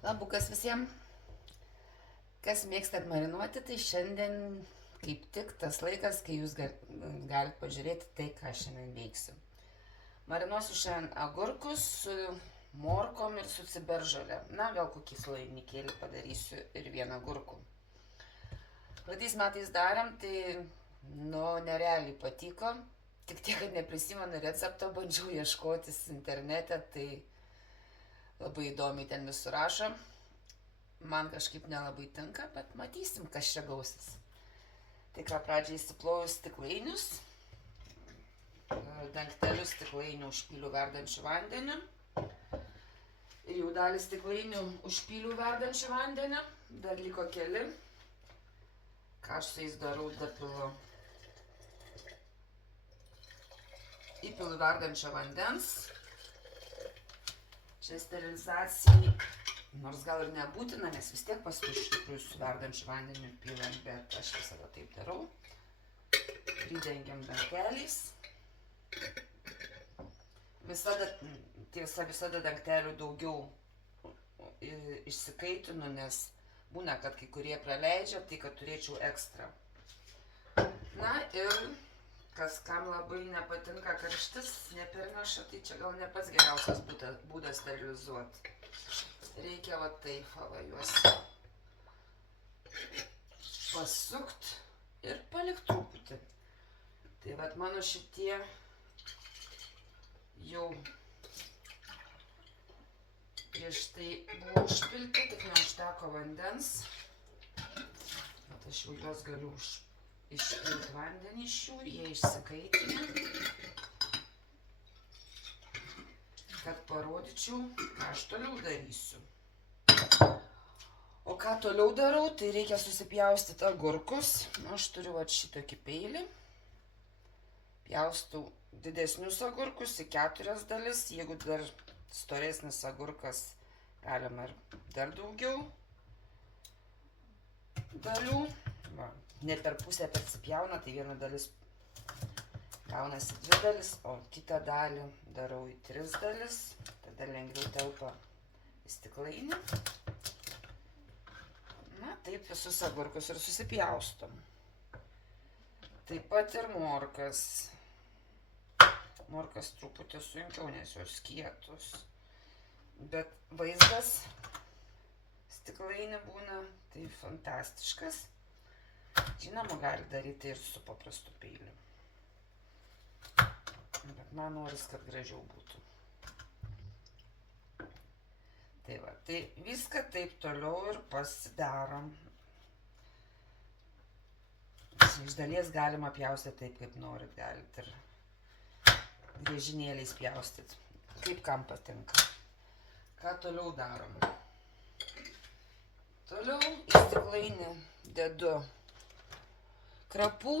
Labukas visiems, kas mėgstat marinuoti, tai šiandien kaip tik tas laikas, kai jūs galite pažiūrėti tai, ką šiandien veiksiu. Marinuosiu šiandien agurkus su morkom ir su ciberžolė. Na, vėl kokį flainikėlį padarysiu ir vieną agurkų. Praeitais metais darėm, tai, nerealiai patiko. Tik tiek, kad neprisimenu recepto, bandžiau ieškotis internete, tai labai įdomiai ten visur rašo. Man kažkaip nelabai tinka, bet matysim, kas čia gausis. Tai ką, pradžiai įsiploju stiklainius. Dangtelius stiklainių užpyliu verdančiu vandeniu. Ir jau dalį stiklainių užpyliu verdančiu vandeniu. Dar liko keli. Ką aš su jais darau, dapilu. Įpilu verdančio vandens. Čia sterilizacijai, nors gal ir nebūtina, nes vis tiek paskui iš tikrųjų su verdančiu vandeniu pilam, bet aš visada taip darau. Pridengiam dangteliais. Visada dangtelių daugiau išsikaitinu, nes būna, kad kai kurie praleidžia, tai kad turėčiau ekstra. Na ir kas kam labai nepatinka karštis, neperneša, tai čia gal ne pats geriausias būdas sterilizuoti. Reikia va taip juos pasukt ir palikt truputį. Tai vat mano šitie jau prieš tai buvo užpilti, tik neužteko vandens. Vat aš jau juos galiu išpilti vandenį iš jų, jie išsikaitinę. Kad parodyčiau, ką aš toliau darysiu. O ką toliau darau, tai reikia susipjaustyti agurkus. Aš turiu vat šitokį peilį. Pjaustau didesnius agurkus į 4 dalis. Jeigu dar storesnis agurkas, galima ir dar daugiau dalių. Va, ne per pusę persipjauna, tai viena dalis gaunasi 2 dalis, o kitą dalį darau į 3 dalis. Tada lengviau telpa į stiklainį. Na, taip visus agurkus ir susipjaustom. Taip pat ir morkas. Morkas truputį sunkiau, nes jos kietos. Bet vaizdas stiklainį būna tai fantastiškas. Žinoma, gali daryti ir su paprastu peiliu. Bet man noris, kad gražiau būtų. Tai va, tai viską taip toliau ir pasidarom. Iš dalies galima pjaustyti taip, kaip norit. Galit ir griežinėliais pjaustyti, kaip kam patinka. Ką toliau darom? Toliau į stiklainį dedu krapų.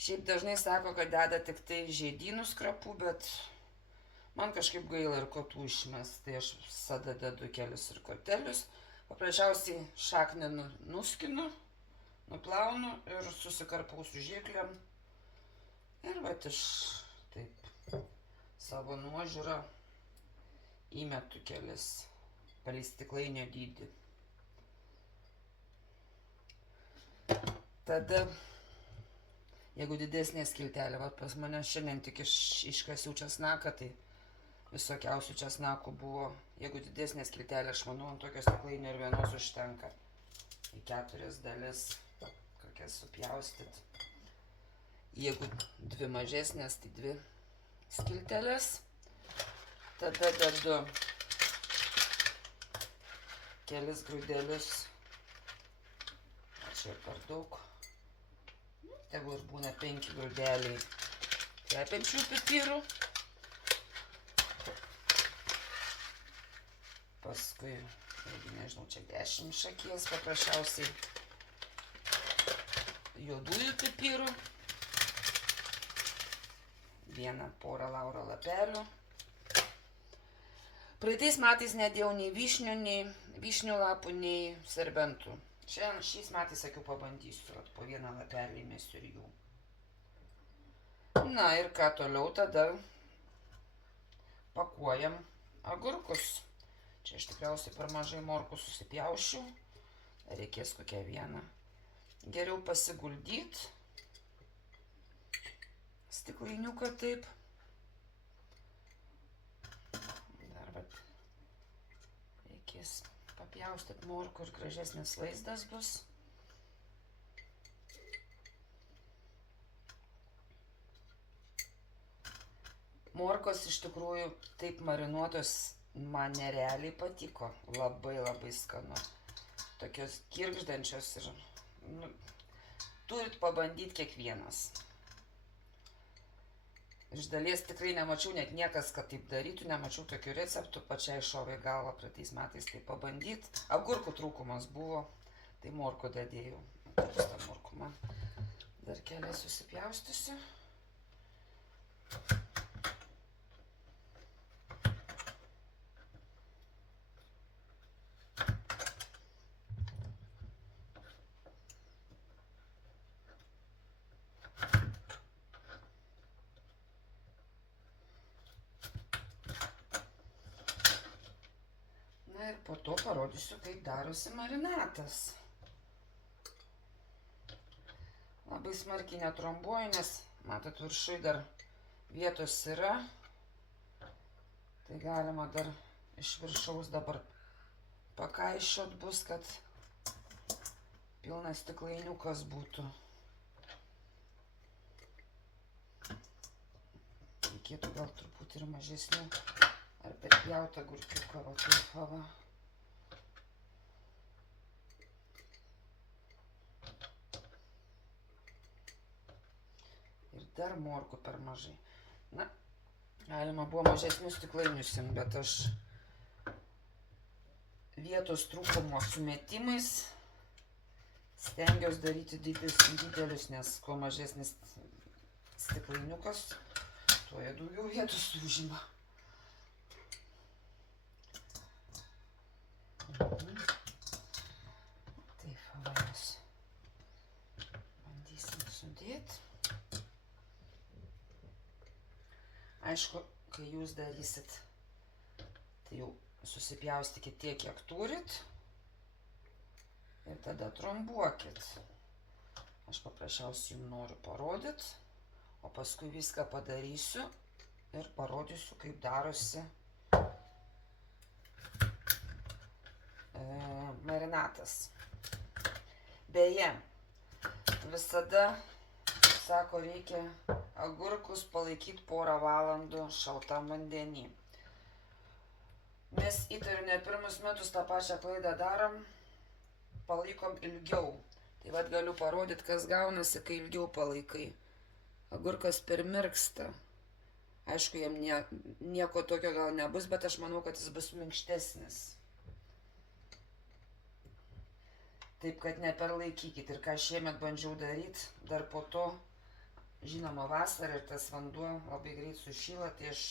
Šiaip dažnai sako, kad deda tik tai žiedynus krapų, bet man kažkaip gaila ir kotų išmest. Tai aš visada dedu kelis ir kotelius. Paprasčiausiai šaknį nuskinu, nuplaunu ir susikarpau su žirklėm. Ir vat iš taip savo nuožiūrą įmetu kelis palei stiklainio dydį. Tada, jeigu didesnė skiltelė, va pas mane šiandien tik iškasiau česnaką, tai visokiausių česnakų buvo. Jeigu didesnė skiltelė, aš manau, ant tokio stiklainio ir vienos užtenka. Į 4 dalis kokias supjaustyt. Jeigu 2 mažesnės, tai 2 skiltelės. Tada dedu kelis grūdelius. Čia per daug. Tegu ir būna 5 grūdeliai kvepiančių pipirų. Paskui, jeigu nežinau, čia 10 šakės, paprasčiausiai juodųjų pipirų. 1 porą lauro lapelių. Praeitais metais nedėjau nei vyšnių lapų, nei serbentų. Šiais metais sakiau, pabandysiu, po 1 lapelį įmesiu ir jų. Na ir ką toliau, tada pakuojam agurkus. Čia Čia aš tikriausiai per mažai morkų susipjaušiu. Reikės kokią vieną. Geriau pasiguldyti. Stiklainiuką taip. Dar vat reikės papjaustyti morkų ir gražesnis vaizdas bus. Morkos iš tikrųjų taip marinuotos man nerealiai patiko. Labai labai skanu. Tokios kirgždančios ir turit pabandyti kiekvienas. Iš dalies tikrai nemačiau net niekas, kad taip darytų, nemačiau tokių receptų, pačiai šovė galvą praeitais metais tai pabandyti. Agurkų trūkumas buvo, tai morkų dadėjau. Trūksta morkų man. Dar kelias susipjaustysiu. Ir po to parodysiu, kaip darosi marinatas. Labai smarkiai netrombuoju, nes, matot, viršui dar vietos yra. Tai galima dar iš viršaus dabar pakaišiot bus, kad pilnas stiklainiukas būtų. Reikėtų gal truputį ir mažesnių. Ar perpjautą agurkiuką, va taip va. Ir dar morkų per mažai. Na, galima buvo mažesnius stiklainius imti, bet aš vietos trūkumo sumetimais stengiuosi daryti didelius, nes kuo mažesnis stiklainiukas, tuo jie daugiau vietos užima. Taip, vajas. Bandysim sudėti. Aišku, kai jūs darysit, tai jau susipjaustykit tiek, kiek turit. Ir tada trombuokit. Aš paprasčiausiai jums noriu parodyti, o paskui viską padarysiu ir parodysiu, kaip darosi marinatas. Beje, visada, sako, reikia agurkus palaikyti porą valandų šaltam vandenį. Mes įtariu, ne pirmus metus tą pačią klaidą darom, palaikom ilgiau. Tai vad galiu parodyti, kas gaunasi, kai ilgiau palaikai. Agurkas permirksta. Aišku, jam nieko tokio gal nebus, bet aš manau, kad jis bus minkštesnis. Taip, kad neperlaikykit. Ir ką šiemet bandžiau daryti, dar po to, žinoma, vasarą ir tas vanduo labai greit sušyla, tai aš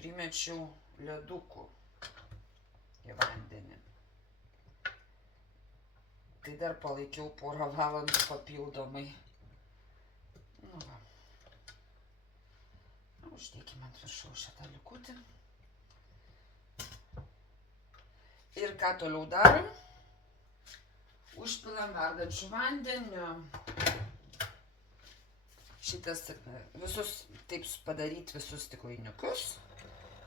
primečiau ledukų į vandenį. Tai dar palaikiau porą valandų papildomai. Nu va. Uždėkime ant viršaus šitą likutį. Ir ką toliau darom? Užpilam verdančių vandeniu. Šitas visus, taip padaryti visus stiklainiukus.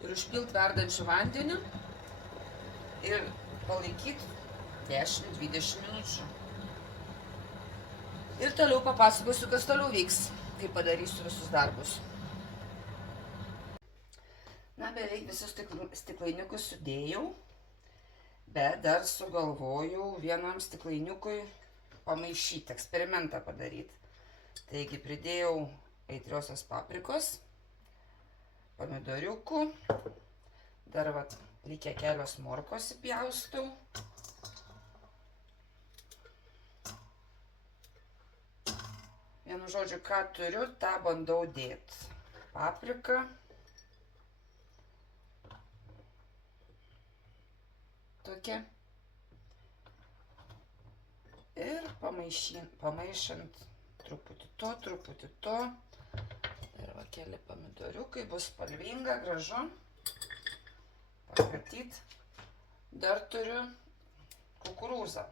Ir užpilt verdančių vandeniu. Ir palaikyti 10-20 minučių. Ir toliau papasakosiu, kas toliau vyks, kai padarysiu visus darbus. Na, beveik visus stiklainiukus sudėjau. Bet dar sugalvojau vienam stiklainiukui pamaišyti, eksperimentą padaryti. Taigi pridėjau aitriosios paprikos, pomidoriukų, dar vat reikia kelios morkos įpjaustau. Vienu žodžiu, ką turiu, tą bandau dėti. Paprika. Tokia. Ir pamaišant truputį to. Ir va keli pomidoriukai, bus spalvinga, gražu. Pakratyti. Dar turiu kukurūzą.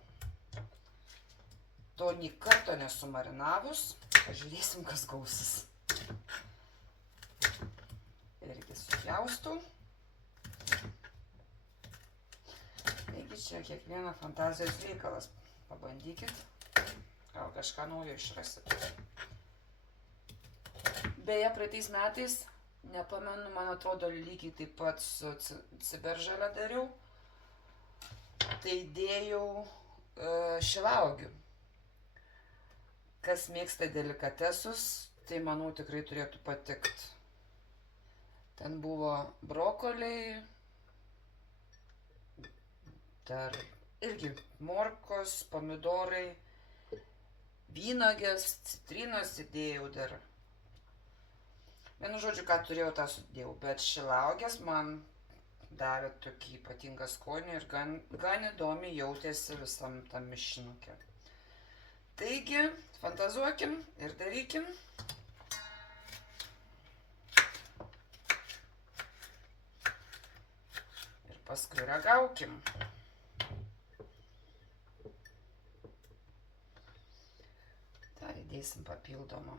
To nė karto nesu marinavus. Pažiūrėsim, kas gausis. Irgi supjaustau. Taigi čia kiekvieną fantazijos reikalas. Pabandykit. Gal kažką naujo išrasit. Beje, praeitais metais, nepamenu, man atrodo, lygiai taip pat su ciberžale dariau. Tai dėjau šilauogių. Kas mėgsta delikatesus, tai manau tikrai turėtų patikt. Ten buvo brokoliai, dar irgi morkos, pomidorai, vynogės, citrinos įdėjau dar. Vienu žodžiu, ką turėjau, tą sudėjau, bet šilauogės man davė tokį ypatingą skonį ir gan įdomiai jautėsi visam tam mišinukė. Taigi, fantazuokim ir darykim. Ir paskui ragaukim. Dar įdėsim papildomą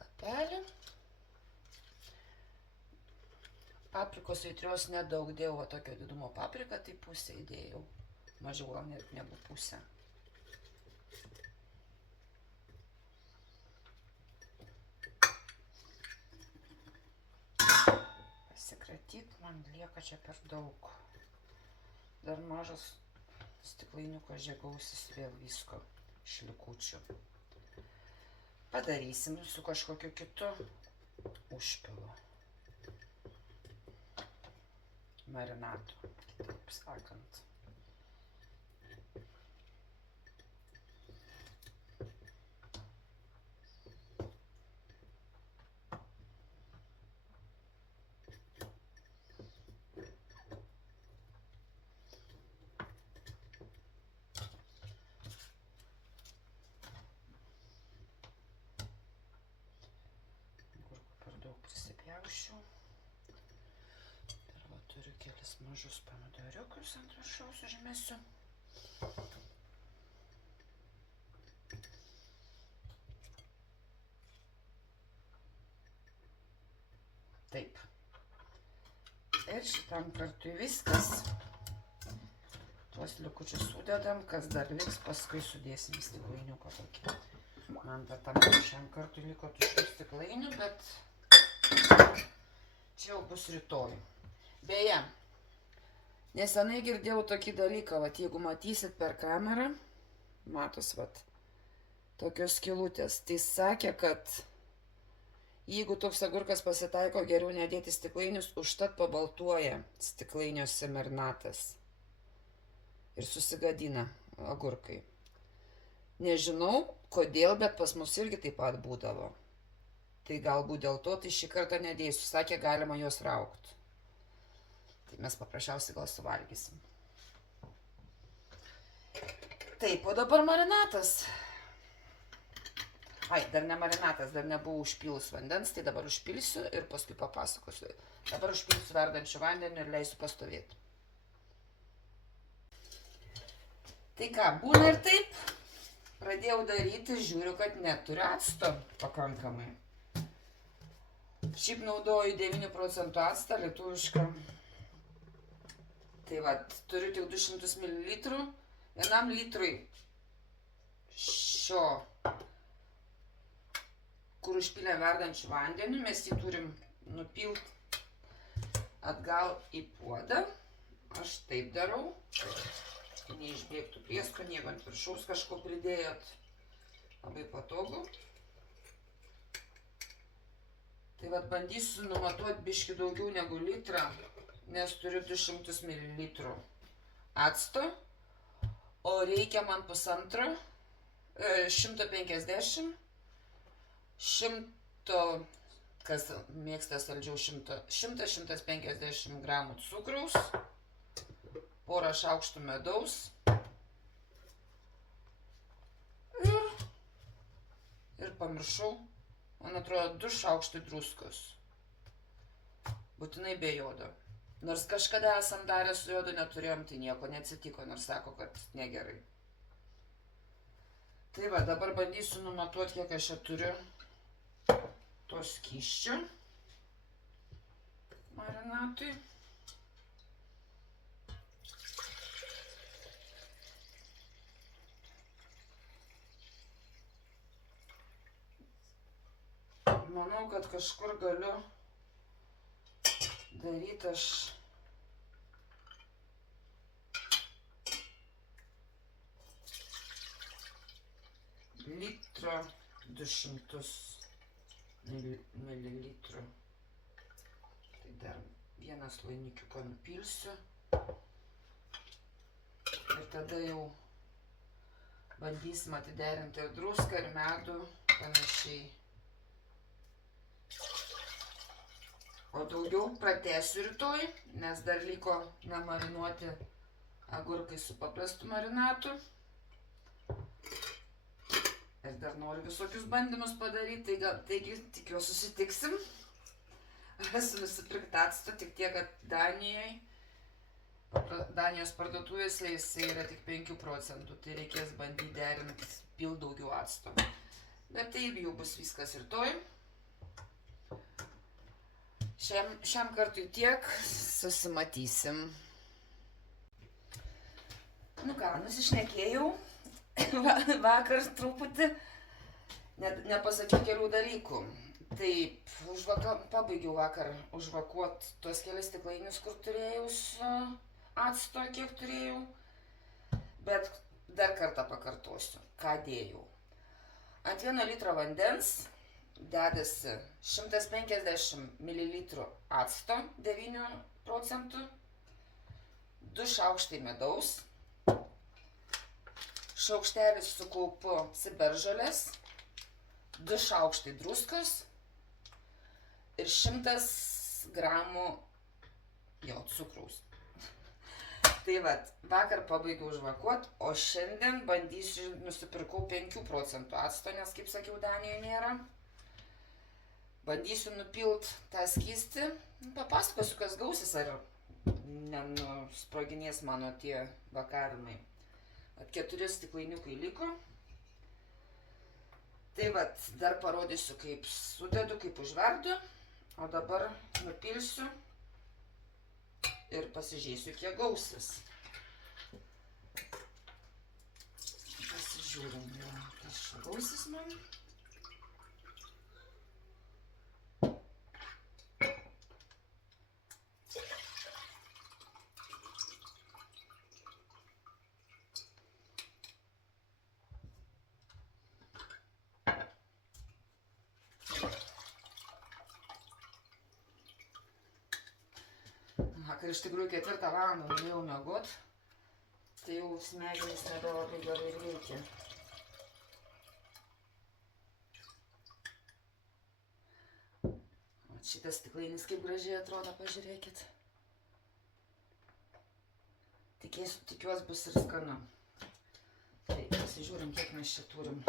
lapelį. Paprikos aitrios nedaug dėjau, tokio didumo papriką, tai pusę įdėjau. Mažiau gal net negu pusę. Pasikratyt man lieka čia per daug. Dar mažas stiklainiukas žiegausis vėl visko iš likučių. Padarysim su kažkokiu kitu užpilu. Marinatu, kitaip sakant. Per daug prisipjausčiau. Turiu kelis mažus pomidoriukus ant viršaus užmesiu. Taip. Ir šitam kartui viskas. Tuos likučius sudedam, kas dar liks, paskui sudėsim į stiklainiuką tokį. Man tam šiam kartui liko tuščių stiklainių, bet čia jau bus rytoj. Beje, nesenai girdėjau tokį dalyką, vat, jeigu matysit per kamerą, matos, vat, tokios skylutės, tai sakė, kad jeigu toks agurkas pasitaiko, geriau nedėti stiklainius, užtat pabaltuoja stiklainiuose marinatas ir susigadina agurkai. Nežinau, kodėl, bet pas mus irgi taip pat būdavo. Tai galbūt dėl to, tai šį kartą nedėsiu, sakė, galima juos raukti. Tai mes paprasčiausiai gal suvalgysim. Taip, o dabar marinatas. Ai, dar ne marinatas, dar nebuvau užpilus vandens, tai dabar užpilsiu ir paskui papasakosiu. Dabar užpilsiu verdančių vandenį ir leisiu pastovėti. Tai ką, būna ir taip. Pradėjau daryti, žiūriu, kad neturiu acto pakankamai. Šiaip naudoju 9% actą lietuvišką. Tai va, turiu tik 200 ml. Vienam litrui šio, kur užpylėm verdančių vandeniu, mes jį turim nupilti atgal į puodą. Aš taip darau. Neišbėgtų prieskonių, ant viršaus kažko pridėjot. Labai patogu. Tai vat bandysiu numatuoti biškį daugiau negu litrą, nes turiu 200 ml acto, o reikia man pusantro, 150, 100, kas mėgsta saldžiau, 100-150 gramų cukraus, porą šaukštų medaus ir pamiršau, man atrodo, 2 šaukštai druskos. Būtinai be jodo. Nors kažkada esam darę su jodu, neturėjom, tai nieko neatsitiko, nors sako, kad negerai. Tai va, dabar bandysiu numatuoti, kiek aš čia turiu to skysčio marinatui. Manau, kad kažkur galiu daryti aš litro 200 mililitrų. Tai dar vieną slainikiuką nupilsiu. Ir tada jau bandysim atiderinti ir druską, ir medų panašiai. O daugiau pratęsiu rytoj, nes dar liko nemarinuoti agurkai su paprastu marinatu. Ir dar noriu visokius bandymus padaryti, taigi tikiuosi susitiksim. Esu nusipirkti acto, tik tiek, kad Danijos parduotuvėse jisai yra tik 5 procentų, tai reikės bandyti derinti pilt daugiau acto. Bet taip jau bus viskas rytoj. Šiam kartui tiek, susimatysim. Nu ką, nusišnekėjau vakar truputį, nepasakiau kelių dalykų. Taip, pabaigiau vakar užvakuot tuos kelias stiklainius, kur turėjau su acto, kiek turėjau. Bet dar kartą pakartosiu, ką dėjau. Ant 1 litro vandens dedasi 150 ml acto 9 procentų, 2 šaukštai medaus, šaukštelis su kaupu ciberžolės, 2 šaukštai druskos ir 100 gramų cukraus. Tai vat, vakar pabaigiau užvakuot, o šiandien bandysiu, nusipirkau 5 procentų acto, nes, kaip sakiau, Danijoje nėra. Bandysiu nupilt tą skystį, papasakosiu, kas gausis, ar nenusproginės mano tie vakarimai. 4 stiklainiukai liko. Tai vat, dar parodysiu, kaip sudedu, kaip užverdu, o dabar nupilsiu ir pasižiūrėsiu, kiek gausis. Pasižiūrim, kas čia gausis man. Kai iš tikrųjų 4 valandą norėjau miegot, tai jau smegenys nebelabai gerai veikia. Šitas stiklainis kaip gražiai atrodo, pažiūrėkit. Tikiuosi bus ir skanu. Tai pasižiūrim, kiek mes čia turim.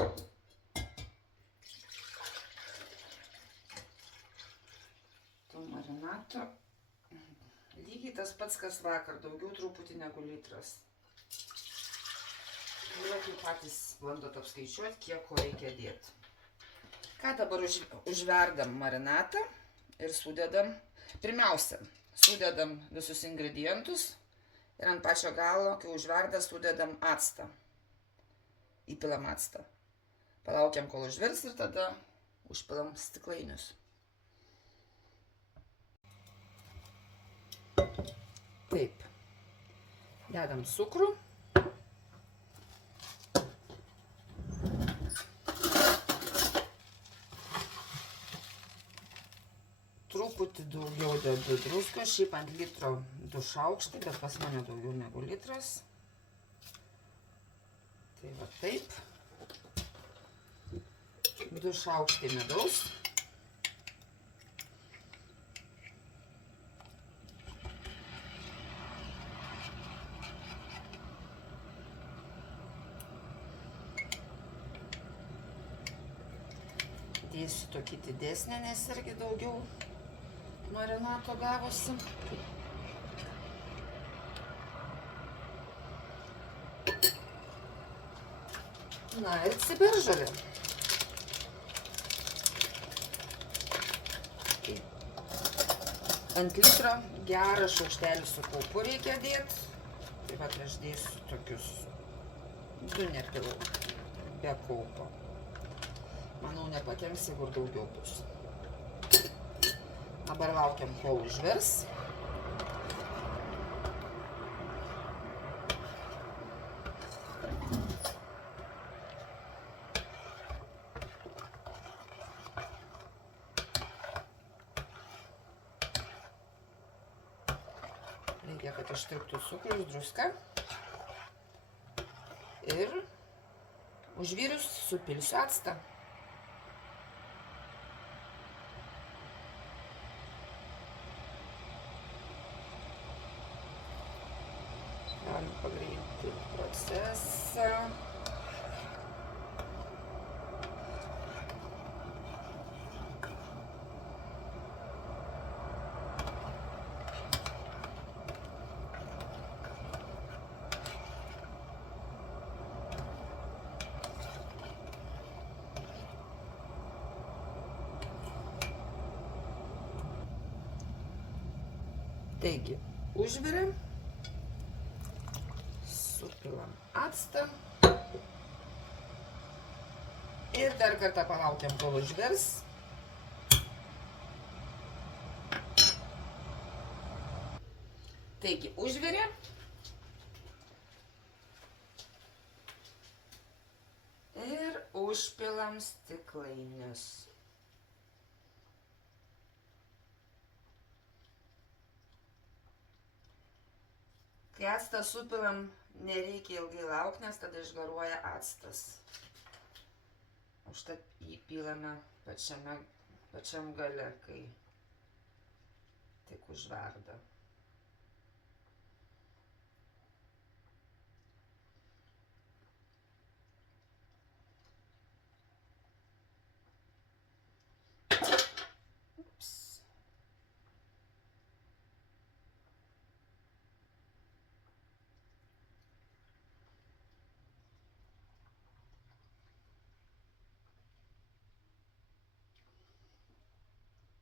To marinato. Lygiai tas pats, kas vakar, daugiau truputį negu litras. Jūs patys bandot apskaičiuoti, kiek ko reikia dėti. Ką dabar užverdam marinatą ir sudedam. Pirmiausia, sudedam visus ingredientus ir ant pačio galo, kai užverda, sudedam actą. Įpilam actą. Palaukiam, kol užvirs ir tada užpilam stiklainius. Taip, dedam cukrų. Truputį daugiau dedu druskos, šiaip ant litro 2 šaukštai, bet pas mane daugiau negu litras. Tai va taip. 2 šaukštai medaus. Dėsiu tokį didesnį, nes irgi daugiau marinato gavosi. Na ir ciberžolė. Ant litro gerą šaukštelį su kaupu reikia dėti. Tai vat aš dėsiu tokius 2 nepilau be kaupo. Manau, nepakenks, jeigu ir daugiau bus. Dabar laukiam, kol užvers. Reikia, kad ištirptų cukrus, druska. Ir užvirus supilsiu actą. Galim pagreitinti procesą. Taigi, užviriam, supilam actą ir dar kartą palaukiam, kol užvers. Taigi, užvirė. Ir užpilam stiklainius. Kai actą supilam, nereikia ilgai laukti, nes tada išgaruoja actas. Užtat įpilame pačiam gale, kai tik užverda.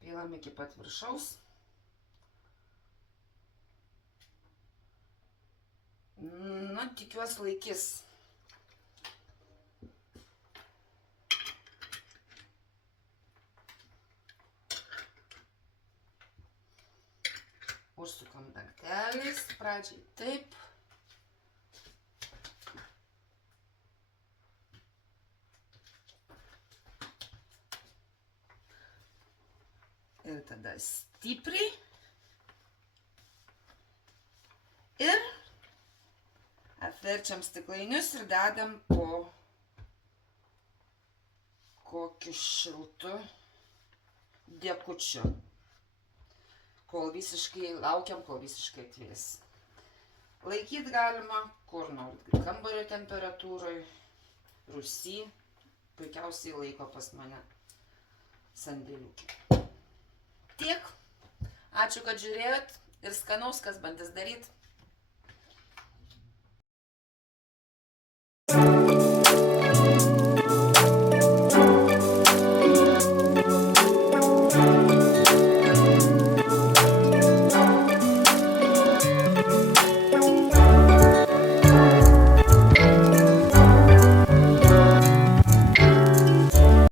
Pilam iki pat viršaus. Nu, tikiuosi laikys. Užsukam dangteliais, pradžiai taip. Ir tada stipriai. Ir apverčiam stiklainius ir dedam po kokiu šiltu dėkučiu. Laukiam, kol visiškai atvės. Laikyti galima kur nors kambario temperatūroj, rūsy. Puikiausiai laiko pas mane sandėliukė. Tiek. Ačiū, kad žiūrėjot ir skanaus, kas bandys daryti.